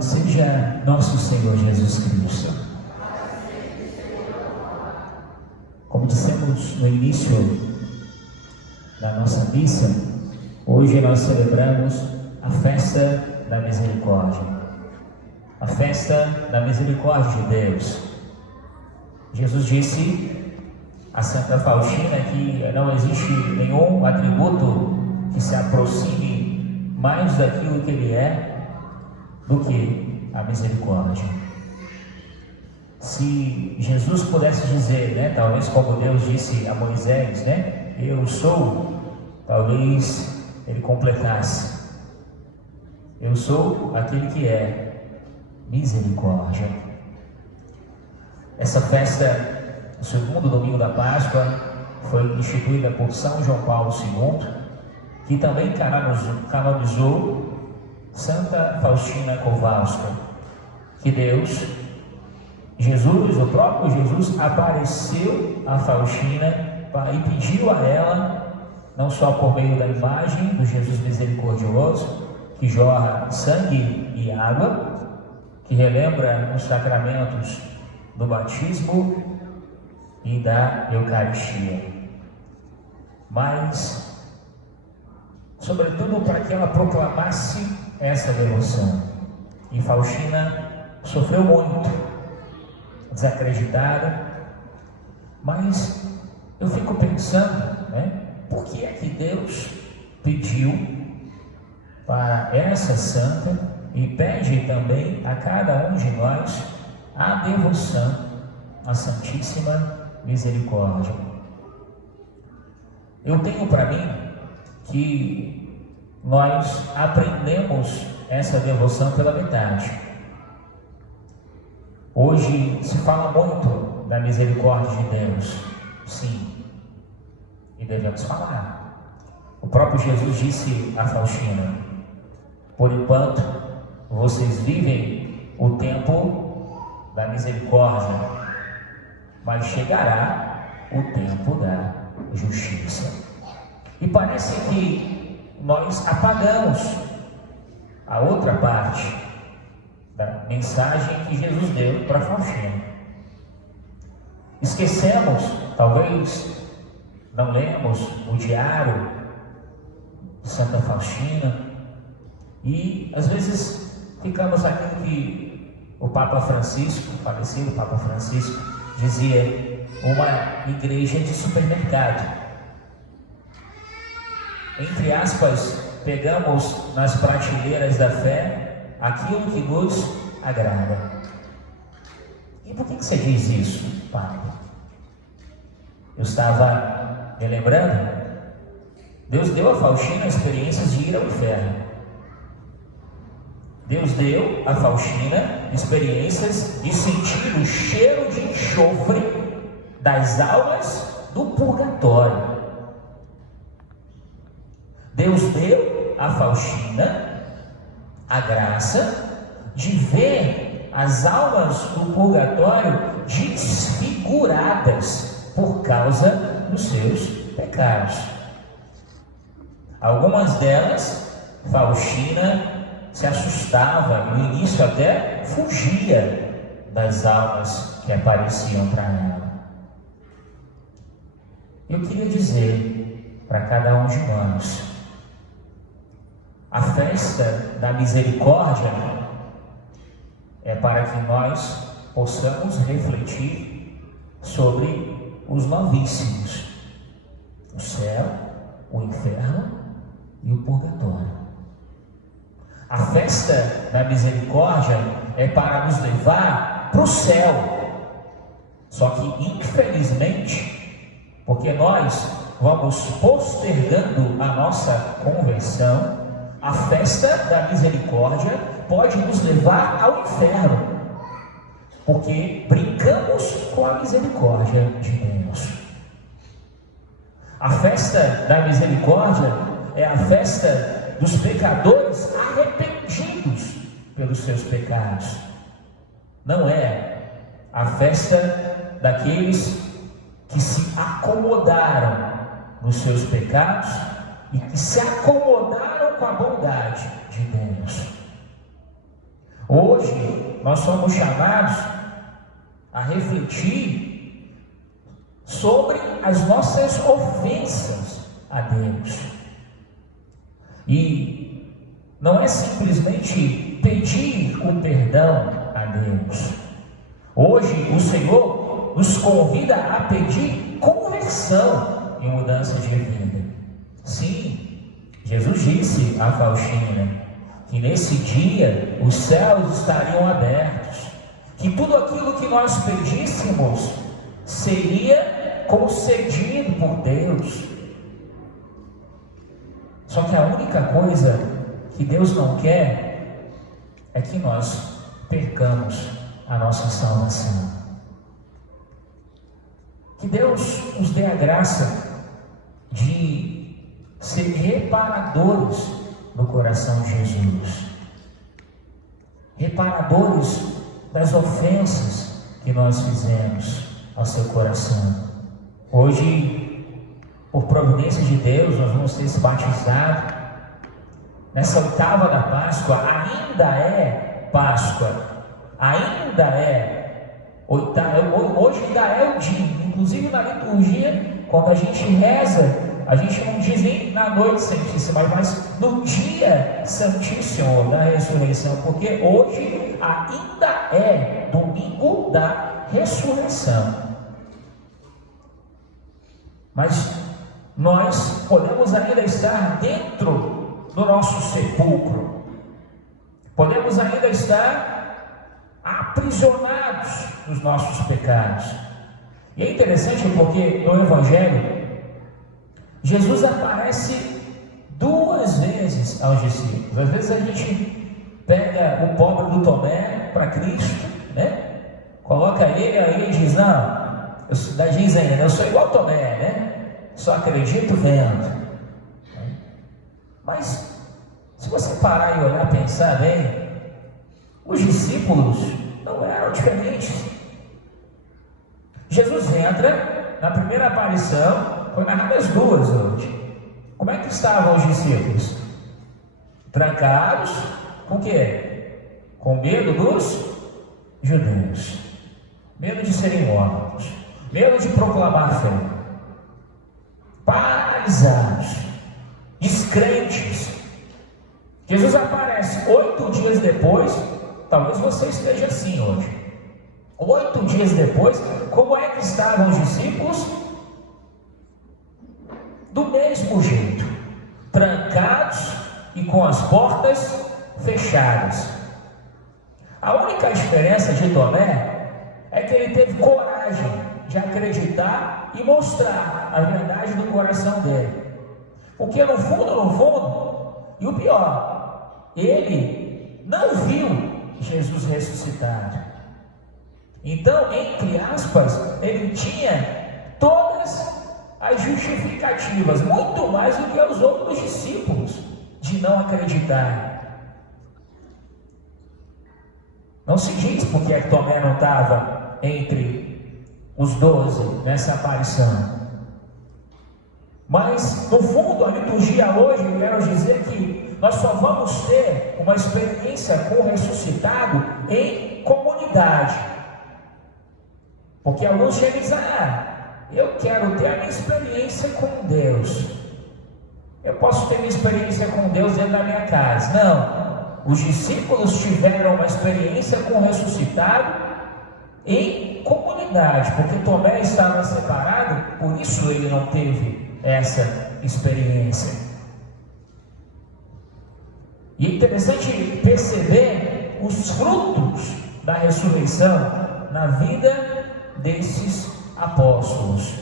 Louvado seja nosso Senhor Jesus Cristo. Como dissemos no início da nossa missa, hoje nós celebramos a festa da misericórdia. A festa da misericórdia de Deus. Jesus disse a Santa Faustina que não existe nenhum atributo que se aproxime mais daquilo que Ele é do que a misericórdia. Se Jesus pudesse dizer, talvez como Deus disse a Moisés, eu sou, talvez Ele completasse: eu sou aquele que é misericórdia. Essa festa, o segundo domingo da Páscoa, foi instituída por São João Paulo II, que também canonizou Santa Faustina Kowalska, que Jesus, o próprio Jesus, apareceu a Faustina e pediu a ela, não só por meio da imagem do Jesus misericordioso, que jorra sangue e água, que relembra os sacramentos do batismo e da Eucaristia, mas sobretudo para que ela proclamasse essa devoção. E Faustina sofreu muito, desacreditada, mas eu fico pensando, por que é que Deus pediu para essa santa e pede também a cada um de nós a devoção à Santíssima Misericórdia? Eu tenho para mim que nós aprendemos essa devoção pela metade. Hoje se fala muito da misericórdia de Deus, sim, e devemos falar. O próprio Jesus disse a Faustina: por enquanto vocês vivem o tempo da misericórdia, mas chegará o tempo da justiça. E parece que nós apagamos a outra parte da mensagem que Jesus deu para Faustina. Esquecemos, talvez não lemos o diário de Santa Faustina e às vezes ficamos aquilo que o Papa Francisco, o falecido Papa Francisco, dizia: uma igreja de supermercado. Entre aspas, pegamos nas prateleiras da fé aquilo que nos agrada. E por que você diz isso, Padre? Eu estava me lembrando, Deus deu a Faustina experiências de ir ao inferno. Deus deu a Faustina experiências de sentir o cheiro de enxofre das almas do purgatório. Deus deu a Faustina a graça de ver as almas do purgatório desfiguradas por causa dos seus pecados. Algumas delas, Faustina se assustava e no início até fugia das almas que apareciam para ela. Eu queria dizer para cada um de nós: a festa da misericórdia é para que nós possamos refletir sobre os novíssimos, o céu, o inferno e o purgatório. A festa da misericórdia é para nos levar para o céu. Só que, infelizmente, porque nós vamos postergando a nossa conversão, a festa da misericórdia pode nos levar ao inferno, porque brincamos com a misericórdia de Deus. A festa da misericórdia é a festa dos pecadores arrependidos pelos seus pecados. Não é a festa daqueles que se acomodaram nos seus pecados e que se acomodaram com a bondade de Deus. Hoje nós somos chamados a refletir sobre as nossas ofensas a Deus. E não é simplesmente pedir o perdão a Deus. Hoje o Senhor nos convida a pedir conversão e mudança de vida. Sim, Jesus disse a Faustina que nesse dia os céus estariam abertos, que tudo aquilo que nós pedíssemos seria concedido por Deus. Só que a única coisa que Deus não quer é que nós percamos a nossa salvação. Que Deus nos dê a graça de ser reparadores no coração de Jesus, reparadores das ofensas que nós fizemos ao seu coração. Hoje, por providência de Deus, nós vamos ter se batizado. Nessa oitava da Páscoa, ainda é Páscoa, ainda é oitava, hoje ainda é o dia. Inclusive na liturgia, quando a gente reza, a gente não diz nem na noite santíssima, mas no dia santíssimo da ressurreição, porque hoje ainda é domingo da ressurreição. Mas nós podemos ainda estar dentro do nosso sepulcro, podemos ainda estar aprisionados nos nossos pecados. E é interessante porque no Evangelho Jesus aparece 2 vezes aos discípulos. Às vezes a gente pega o pobre do Tomé para Cristo, né? Coloca ele aí e diz: não, diz ainda, eu sou igual Tomé, né? Só acredito vendo. Mas se você parar e olhar, pensar bem, os discípulos não eram diferentes. Jesus entra na primeira aparição. Foi narrado as 2 hoje. Como é que estavam os discípulos? Trancados, com o quê? Com medo dos judeus, medo de serem mortos, medo de proclamar fé, paralisados, descrentes. Jesus aparece 8 dias depois. Talvez você esteja assim hoje. 8 dias depois, como é que estavam os discípulos? Do mesmo jeito, trancados e com as portas fechadas. A única diferença de Tomé é que ele teve coragem de acreditar e mostrar a verdade do coração dele. Porque no fundo, e o pior, ele não viu Jesus ressuscitado. Então, entre aspas, ele tinha todas as justificativas, muito mais do que os outros discípulos, de não acreditar. Não se diz porque é que Tomé não estava entre os 12 nessa aparição. Mas, no fundo, a liturgia hoje, eu quero dizer que nós só vamos ter uma experiência com o ressuscitado em comunidade. Porque alguns chegam e dizem: eu quero ter a minha experiência com Deus. Eu posso ter minha experiência com Deus dentro da minha casa. Não. Os discípulos tiveram uma experiência com o ressuscitado em comunidade, porque Tomé estava separado, por isso ele não teve essa experiência. E é interessante perceber os frutos da ressurreição na vida desses apóstolos.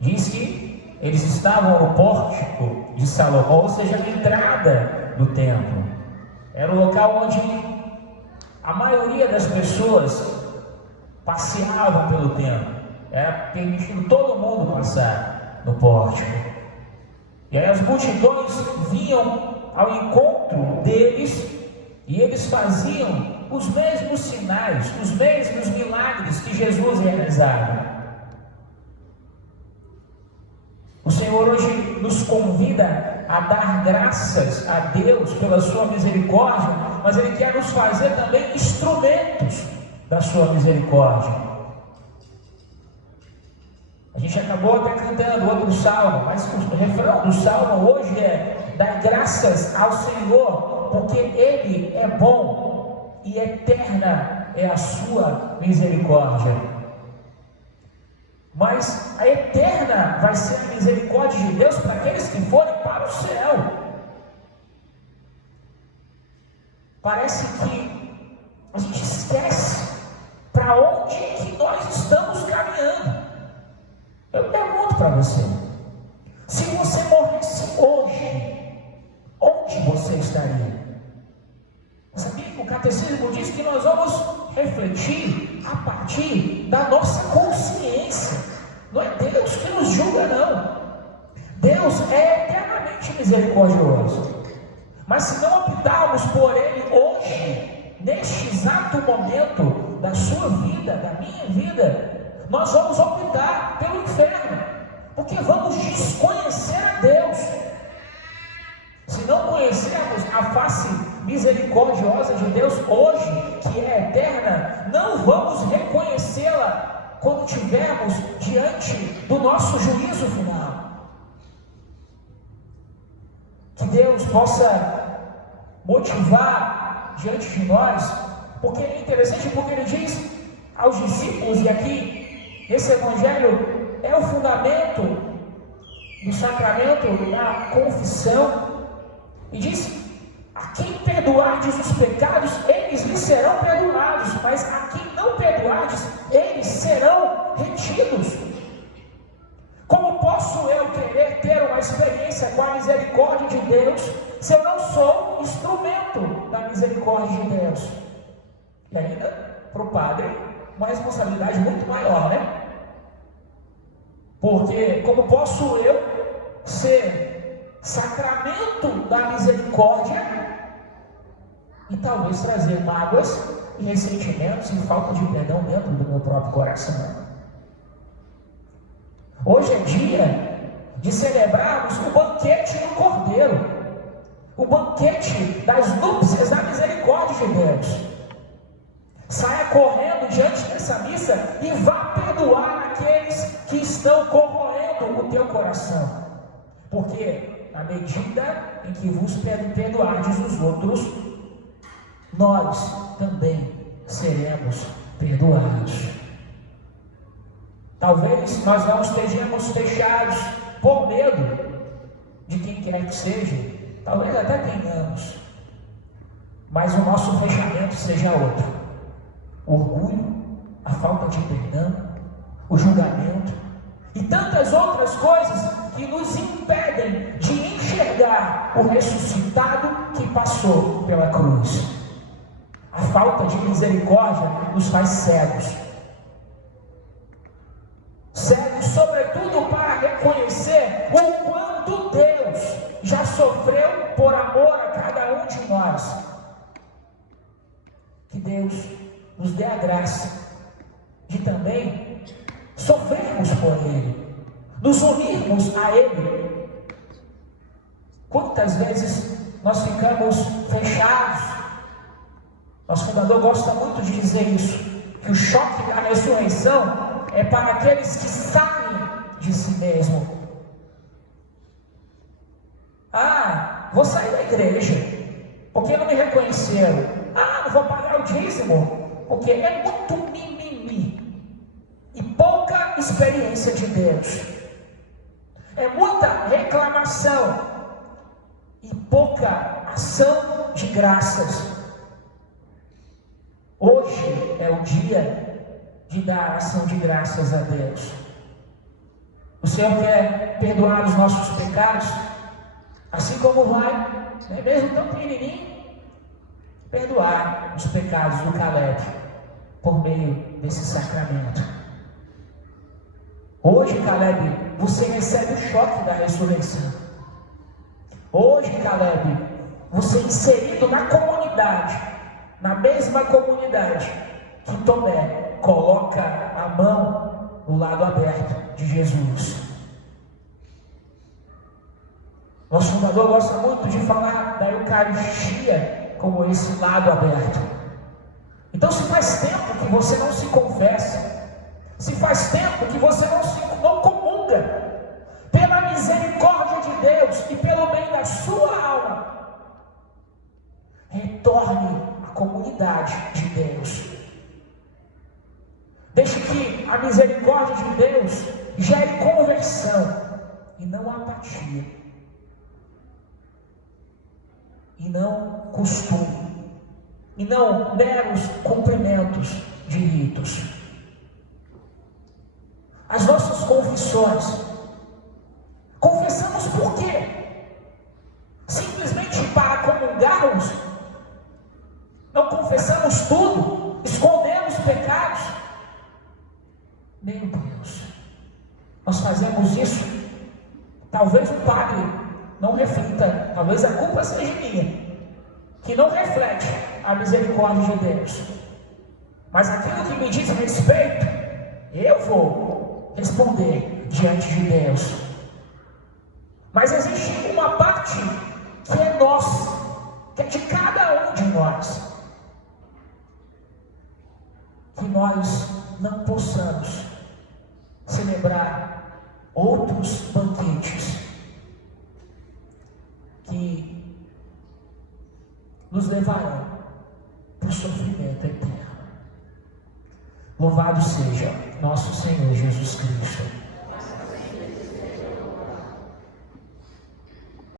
Diz que eles estavam no pórtico de Salomão, ou seja, na entrada do templo. Era o local onde a maioria das pessoas passeavam pelo templo. Era permitido todo mundo passar no pórtico. E aí as multidões vinham ao encontro deles e eles faziam os mesmos sinais, os mesmos milagres que Jesus realizava. O Senhor hoje nos convida a dar graças a Deus pela sua misericórdia, mas Ele quer nos fazer também instrumentos da sua misericórdia. A gente acabou até cantando outro salmo, mas o refrão do salmo hoje é: dar graças ao Senhor, porque Ele é bom e eterna é a sua misericórdia. Mas a eterna vai ser a misericórdia de Deus para aqueles que forem para o céu. Parece que a gente esquece para onde que nós estamos caminhando. Eu pergunto para você: se você morresse hoje, onde você estaria? Sabia que o catecismo diz que nós vamos refletir a partir da nossa consciência. Não é Deus que nos julga, não. Deus é eternamente misericordioso. Mas se não optarmos por Ele hoje, neste exato momento da sua vida, da minha vida, nós vamos optar pelo inferno, porque vamos desconhecer a Deus. Se não conhecermos a face misericordiosa de Deus hoje, que é eterna, não vamos reconhecê-la quando estivermos diante do nosso juízo final. Que Deus possa motivar diante de nós, porque é interessante, porque Ele diz aos discípulos, e aqui esse evangelho é o fundamento do sacramento da confissão, e diz: a quem perdoardes os pecados, eles lhes serão perdoados, mas a quem não perdoardes, eles serão retidos. Como posso eu querer ter uma experiência com a misericórdia de Deus, se eu não sou instrumento da misericórdia de Deus? E ainda, para o padre, uma responsabilidade muito maior, né? Porque como posso eu ser sacramento da misericórdia e talvez trazer mágoas e ressentimentos e falta de perdão dentro do meu próprio coração? Hoje é dia de celebrarmos o banquete do Cordeiro, o banquete das núpcias da misericórdia de Deus. Saia correndo diante dessa missa e vá perdoar aqueles que estão corroendo o teu coração, porque à medida em que vos perdoardes os outros, nós também seremos perdoados. Talvez nós não estejamos fechados por medo de quem quer que seja, talvez até tenhamos, mas o nosso fechamento seja outro: o orgulho, a falta de perdão, o julgamento e tantas outras coisas que nos impedem de enxergar o ressuscitado que passou pela cruz. A falta de misericórdia nos faz cegos. Cegos, sobretudo, para reconhecer o quanto Deus já sofreu por amor a cada um de nós. Que Deus nos dê a graça de também sofrermos por Ele, nos unirmos a Ele. Quantas vezes nós ficamos fechados? Nosso fundador gosta muito de dizer isso, que o choque da ressurreição é para aqueles que saem de si mesmo. Vou sair da igreja porque não me reconheceram. Não vou pagar o dízimo porque é muito mimimi e pouca experiência de Deus. É muita reclamação e pouca ação de graças. Hoje é o dia de dar ação de graças a Deus. O Senhor quer perdoar os nossos pecados, assim como vai, mesmo tão pequenininho, perdoar os pecados do Caleb por meio desse sacramento. Hoje, Caleb, você recebe o choque da ressurreição. Hoje, Caleb, você é inserido na comunidade, na mesma comunidade que Tomé coloca a mão no lado aberto de Jesus. apostador gosta muito de falar da Eucaristia como esse lado aberto. Então, se faz tempo que você não se confessa, se faz tempo que você não comunga, pela misericórdia de Deus e pelo bem da sua alma, retorne à comunidade de Deus. Deixe que a misericórdia de Deus gere conversão e não apatia, e não costume, e não meros cumprimentos de ritos. As nossas confissões, confessamos por quê? Simplesmente para comungarmos? Não confessamos tudo? Escondemos pecados? Meu Deus, nós fazemos isso. Talvez o padre não reflita, talvez a culpa seja minha, que não reflete a misericórdia de Deus. Mas aquilo que me diz respeito, eu vou responder diante de Deus. Mas existe uma parte que é nossa, que é de cada um de nós, que nós não possamos celebrar outros banquetes que nos levarão para o sofrimento eterno. Louvado seja nosso Senhor Jesus Cristo.